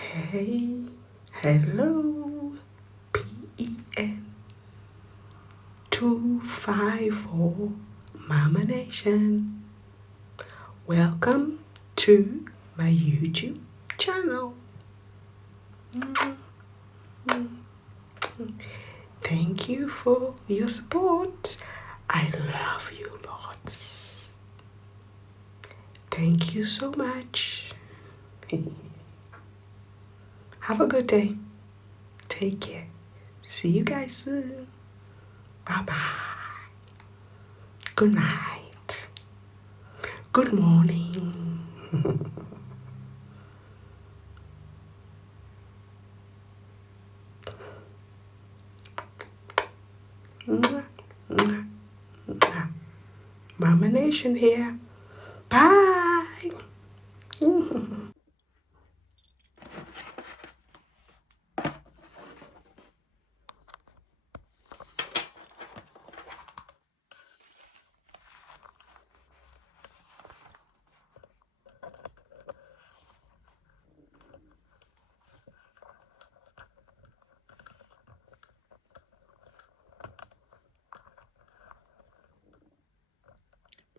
Hey, hello, PEN254 Mama Nation. Welcome to my YouTube channel. Thank you for your support. I love you lots. Thank you so much. Have a good day. Take care. See you guys soon. Bye bye. Good night. Good morning. Mama Nation here. Bye.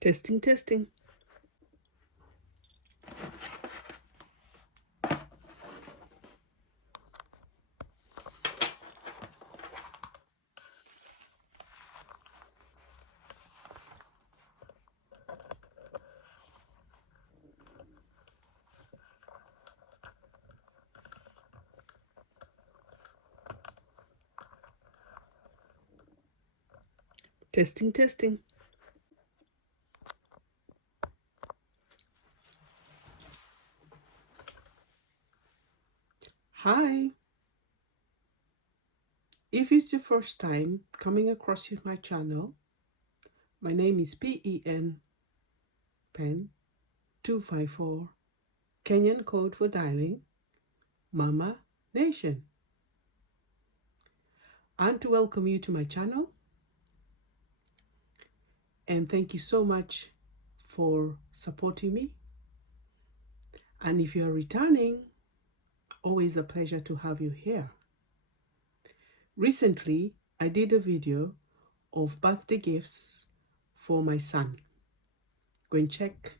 Testing, testing. Testing, testing. Hi. If it's your first time coming across my channel, my name is PEN 254, Kenyan code for dialing, Mama Nation. And to welcome you to my channel. And thank you so much for supporting me. And if you're returning, always a pleasure to have you here. Recently, I did a video of birthday gifts for my son. Go and check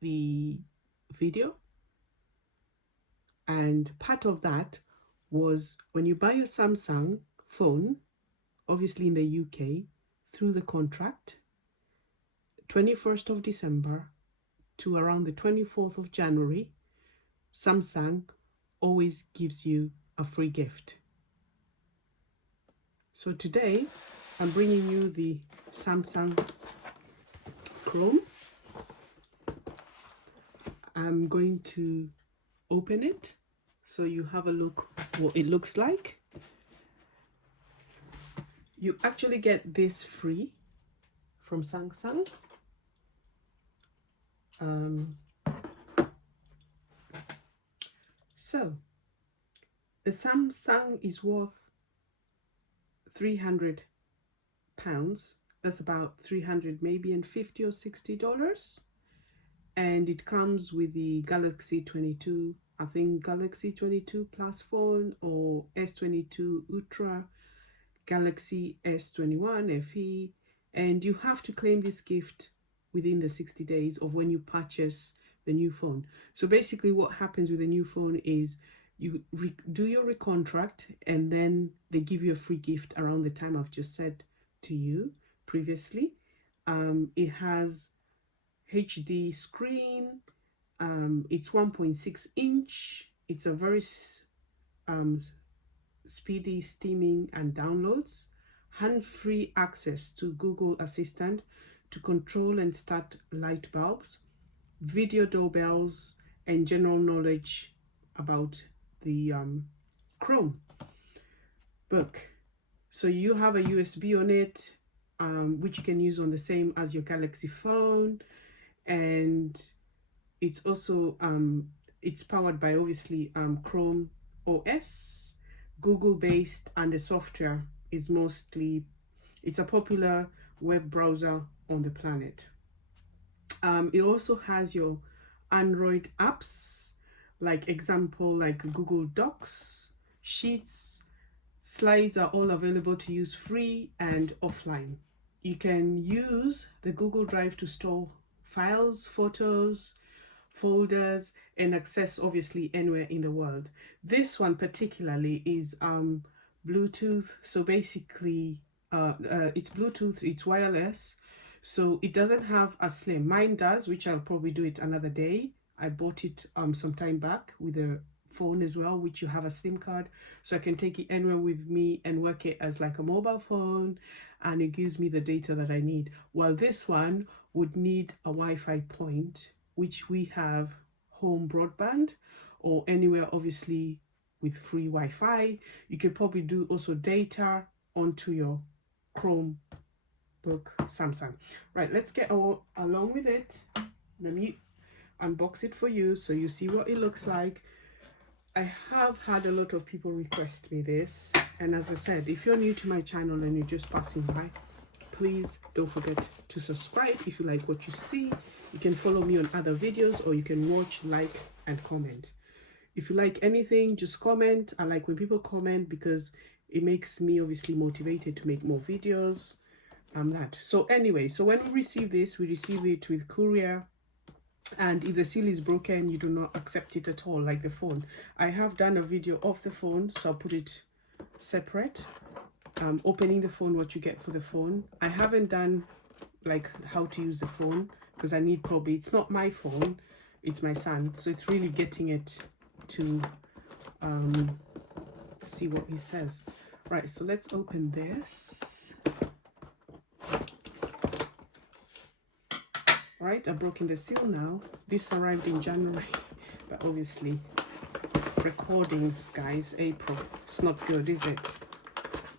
the video. And part of that was when you buy your Samsung phone, obviously in the UK, through the contract, 21st of December to around the 24th of January, Samsung always gives you a free gift. So today, I'm bringing you the Samsung Chrome. I'm going to open it so you have a look what it looks like. You actually get this free from Samsung. So the Samsung is worth £300. That's about 300 maybe and $50 or $60. And it comes with the Galaxy 22, I think Galaxy 22 Plus phone, or S22 Ultra, Galaxy S21 FE, and you have to claim this gift within the 60 days of when you purchase the new phone. So basically what happens with the new phone is you do your recontract, and then they give you a free gift around the time I've just said to you previously. It has HD screen, it's 1.6 inch, it's a very speedy steaming and downloads, hand-free access to Google Assistant to control and start light bulbs, video doorbells, and general knowledge about the Chromebook. So you have a USB on it, which you can use on the same as your Galaxy phone, and it's also it's powered by obviously Chrome OS, Google based, and the software is mostly, it's a popular web browser on the planet. It also has your Android apps like example, like Google Docs, Sheets, Slides are all available to use free and offline. You can use the Google Drive to store files, photos, folders, and access obviously anywhere in the world. This one particularly is Bluetooth. So basically it's Bluetooth, it's wireless, so it doesn't have a slim. Mine does, which I'll probably do it another day. I bought it some time back with a phone as well, which you have a SIM card, so I can take it anywhere with me and work it as like a mobile phone, and it gives me the data that I need. While this one would need a Wi-Fi point, which we have home broadband, or anywhere obviously with free Wi-Fi. You could probably do also data onto your Chromebook Samsung. Right, let's get along with it. Let me unbox it for you so you see what it looks like. I have had a lot of people request me this, and as I said, if you're new to my channel and you're just passing by, please don't forget to subscribe. If you like what you see, you can follow me on other videos, or you can watch, like, and comment. If you like anything, just comment. I like when people comment because it makes me obviously motivated to make more videos. So anyway, so when we receive this, we receive it with courier. And if the seal is broken, you do not accept it at all, like the phone. I have done a video of the phone, so I'll put it separate. Opening the phone, what you get for the phone. I haven't done like how to use the phone because I need probably, it's not my phone, it's my son, so it's really getting it to see what he says. Right, so let's open this. Right, I've broken the seal now. This arrived in January, but obviously recordings, guys, April, it's not good, is it?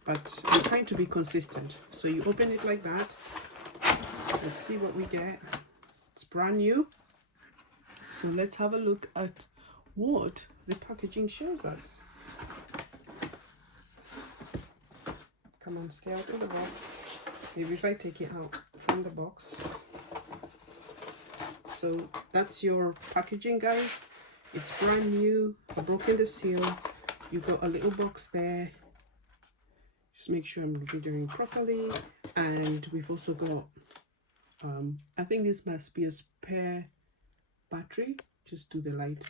But I'm trying to be consistent. So you open it like that. Let's see what we get. It's brand new. So let's have a look at what the packaging shows us. Come on, stay out of the box. Maybe if I take it out from the box. So that's your packaging, guys. It's brand new. I've broken the seal. You've got a little box there. Just make sure I'm videoing properly. And we've also got, I think this must be a spare battery. Just do the light.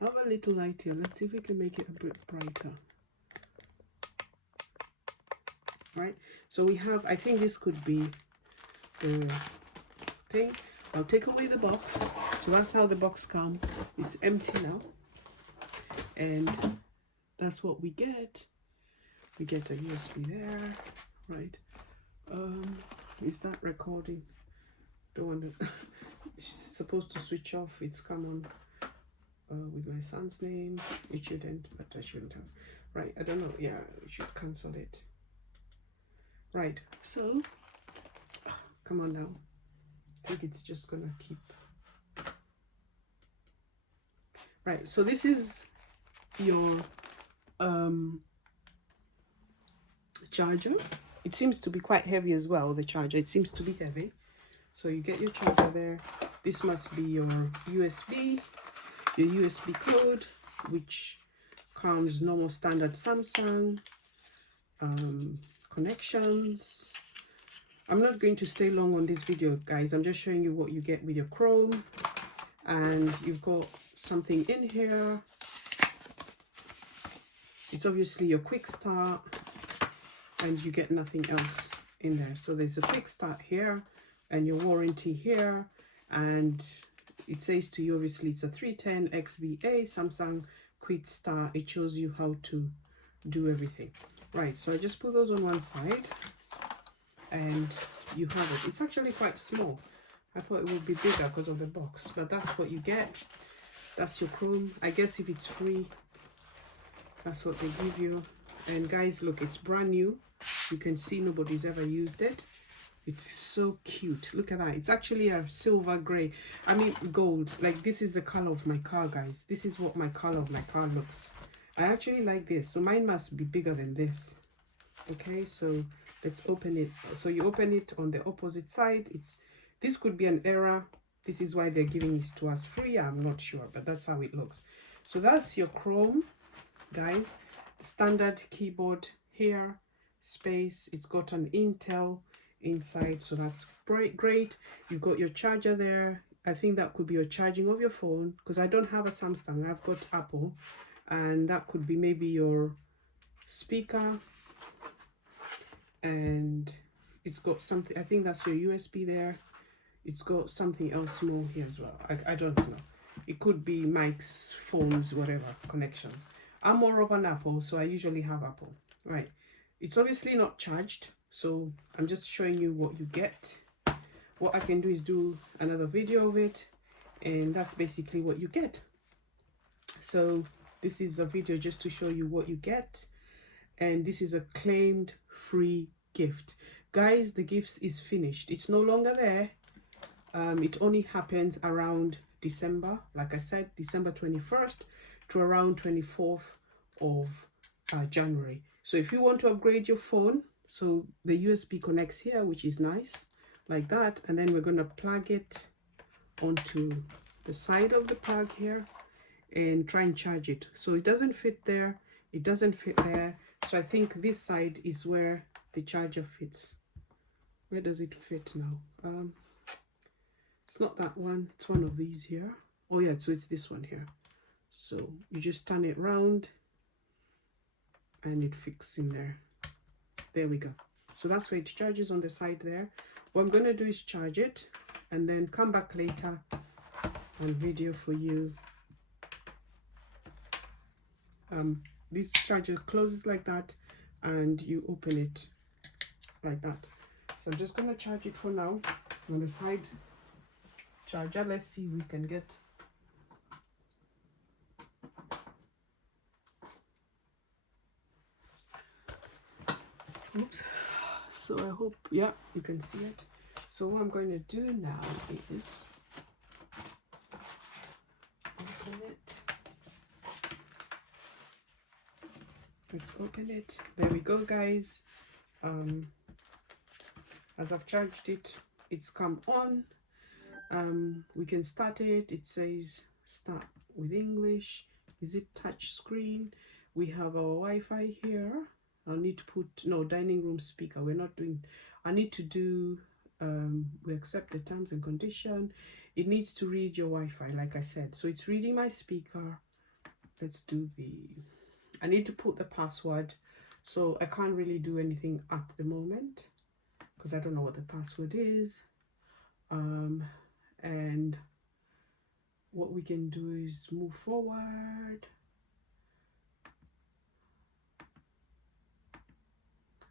I have a little light here. Let's see if we can make it a bit brighter. Right, so we have, I think this could be the thing. I'll take away the box. So that's how the box comes. It's empty now. And that's what we get. We get a USB there, right? Is that recording? Don't want to. It's supposed to switch off. It's come on with my son's name. It shouldn't, but I shouldn't have. Right, I don't know. Yeah, we should cancel it. Right, so come on now. I think it's just gonna keep. Right, so this is your charger. It seems to be quite heavy as well, the charger. It seems to be heavy. So you get your charger there. This must be your USB code, which comes normal standard Samsung. Connections. I'm not going to stay long on this video, guys. I'm just showing you what you get with your Chrome. And you've got something in here. It's obviously your quick start, and you get nothing else in there. So there's a quick start here and your warranty here, and it says to you obviously it's a 310 XVA Samsung quick start. It shows you how to do everything. Right, so I just put those on one side and you have it. It's actually quite small. I thought it would be bigger because of the box, but that's what you get. That's your Chrome. I guess if it's free, that's what they give you. And guys, look, it's brand new. You can see nobody's ever used it. It's so cute. Look at that. It's actually a silver gray. I mean gold. Like, this is the color of my car, guys. This is what my color of my car looks. I actually like this. So mine must be bigger than this. Okay, so let's open it. So you open it on the opposite side. This could be an error. This is why they're giving this to us free. I'm not sure, but that's how it looks. So that's your Chrome, guys. Standard keyboard here, space. It's got an Intel inside, so that's great. You've got your charger there. I think that could be your charging of your phone, because I don't have a Samsung, I've got Apple, and that could be maybe your speaker, and it's got something, I think that's your USB there. It's got something else small here as well. I don't know. It could be mics, phones, whatever, connections. I'm more of an Apple, so I usually have Apple. Right. It's obviously not charged, so I'm just showing you what you get. What I can do is do another video of it, and that's basically what you get. So this is a video just to show you what you get, and this is a claimed free gift. Guys, the gift is finished. It's no longer there. It only happens around December, like I said, December 21st to around 24th of January. So if you want to upgrade your phone, so the USB connects here, which is nice, like that, and then we're going to plug it onto the side of the plug here and try and charge it. So it doesn't fit there, it doesn't fit there. So I think this side is where the charger fits. Where does it fit now? It's not that one, it's one of these here. Oh yeah, so it's this one here. So you just turn it round and it fits in there. There we go. So that's where it charges, on the side there. What I'm going to do is charge it and then come back later on video for you. This charger closes like that and you open it like that. So I'm just going to charge it for now on the side charger. Let's see if we can get oops. So I hope, yeah, you can see it. So what I'm going to do now is open it. Let's open it. There we go, guys. As I've charged it, it's come on. We can start it. It says start with English. Is it touch screen? We have our Wi-Fi here. I'll need to put, no, dining room speaker. We're not doing, I need to do, we accept the terms and condition. It needs to read your Wi-Fi, like I said. So it's reading my speaker. Let's do I need to put the password. So I can't really do anything at the moment because I don't know what the password is. And what we can do is move forward.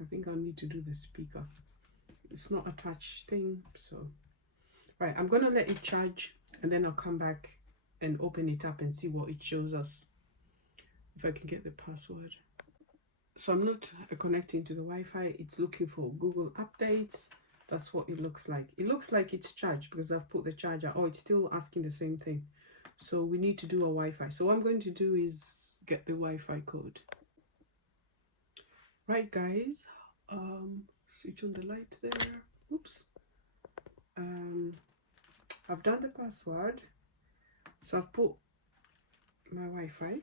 I think I'll need to do the speaker. It's not a touch thing, so right, I'm gonna let it charge and then I'll come back and open it up and see what it shows us, if I can get the password. So I'm not connecting to the Wi-Fi. It's looking for Google updates. That's what it looks like. It looks like it's charged because I've put the charger. Oh, it's still asking the same thing. So we need to do a Wi-Fi. So what I'm going to do is get the Wi-Fi code. Right, guys. Switch on the light there. Oops. I've done the password. So I've put my Wi-Fi.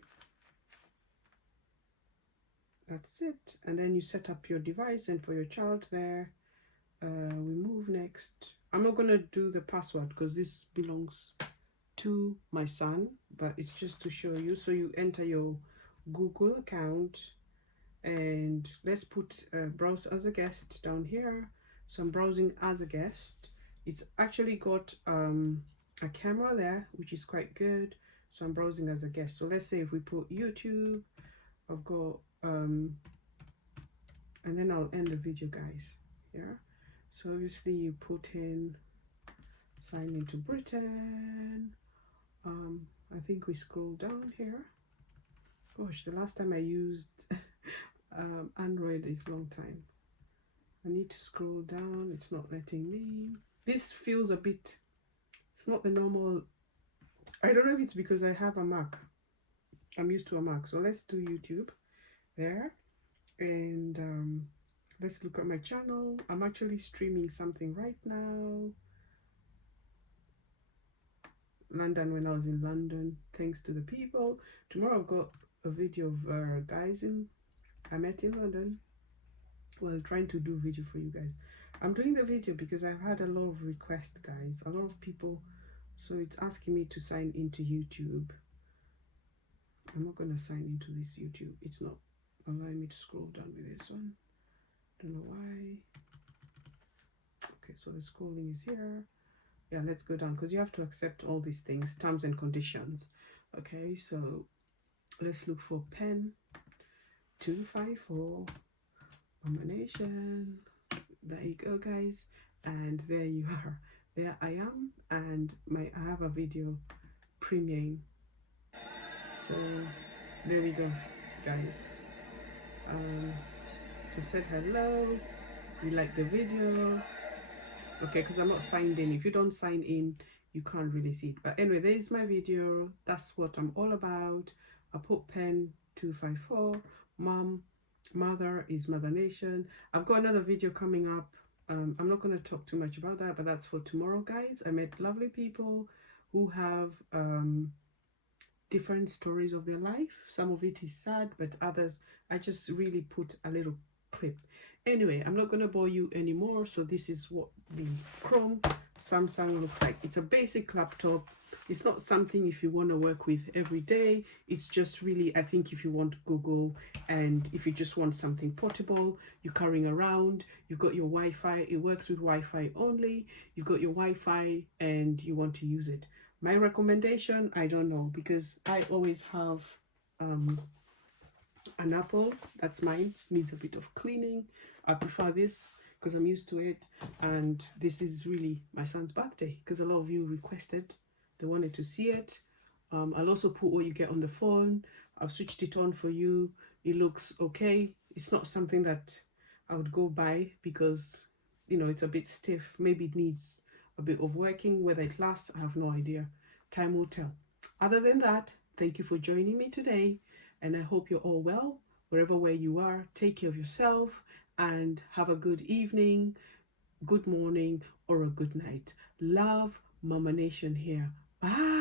That's it. And then you set up your device, and for your child there, we move next. I'm not going to do the password because this belongs to my son, but it's just to show you. So you enter your Google account, and let's put browse as a guest down here. So I'm browsing as a guest. It's actually got a camera there, which is quite good. So I'm browsing as a guest. So let's say if we put YouTube, I've got and then I'll end the video, guys. Yeah, so obviously you put in sign into Britain. I think we scroll down here. Gosh, the last time I used Android is a long time. I need to scroll down. It's not letting me. This feels a bit, it's not the normal. I don't know if it's because I have a Mac. I'm used to a Mac. So let's do YouTube there. And let's look at my channel. I'm actually streaming something right now. London when I was in London. Thanks to the people. Tomorrow I've got a video of guys I met in London. Well, trying to do video for you guys. I'm doing the video because I've had a lot of requests, guys. A lot of people, so it's asking me to sign into YouTube. I'm not gonna sign into this YouTube. It's not allowing me to scroll down with this one. Don't know why. Okay, so the scrolling is here. Yeah, let's go down because you have to accept all these things, terms and conditions. Okay, so let's look for pen 254 nomination. There you go, guys, and there you are. There I am, and I have a video premiering. So there we go, guys. You said hello, you like the video. Okay, because I'm not signed in. If you don't sign in, you can't really see it. But anyway, there's my video. That's what I'm all about. I put pen 254. Mother is Mother Nation. I've got another video coming up. I'm not going to talk too much about that, but that's for tomorrow, guys. I met lovely people who have different stories of their life. Some of it is sad, but others, I just really put a little clip. Anyway, I'm not going to bore you anymore. So this is what the Chrome Samsung looks like. It's a basic laptop. It's not something if you want to work with every day. It's just really, I think, if you want Google and if you just want something portable, you're carrying around, you've got your Wi-Fi, it works with Wi-Fi only, you've got your Wi-Fi and you want to use it. My recommendation, I don't know, because I always have an Apple. That's mine. Needs a bit of cleaning. I prefer this because I'm used to it. And this is really my son's birthday because a lot of you requested. They wanted to see it. I'll also put what you get on the phone. I've switched it on for you. It looks okay. It's not something that I would go buy because, you know, it's a bit stiff. Maybe it needs a bit of working. Whether it lasts, I have no idea. Time will tell. Other than that, thank you for joining me today, and I hope you're all well wherever where you are. Take care of yourself and have a good evening, good morning, or a good night. Love, Mama Nation here. Bye.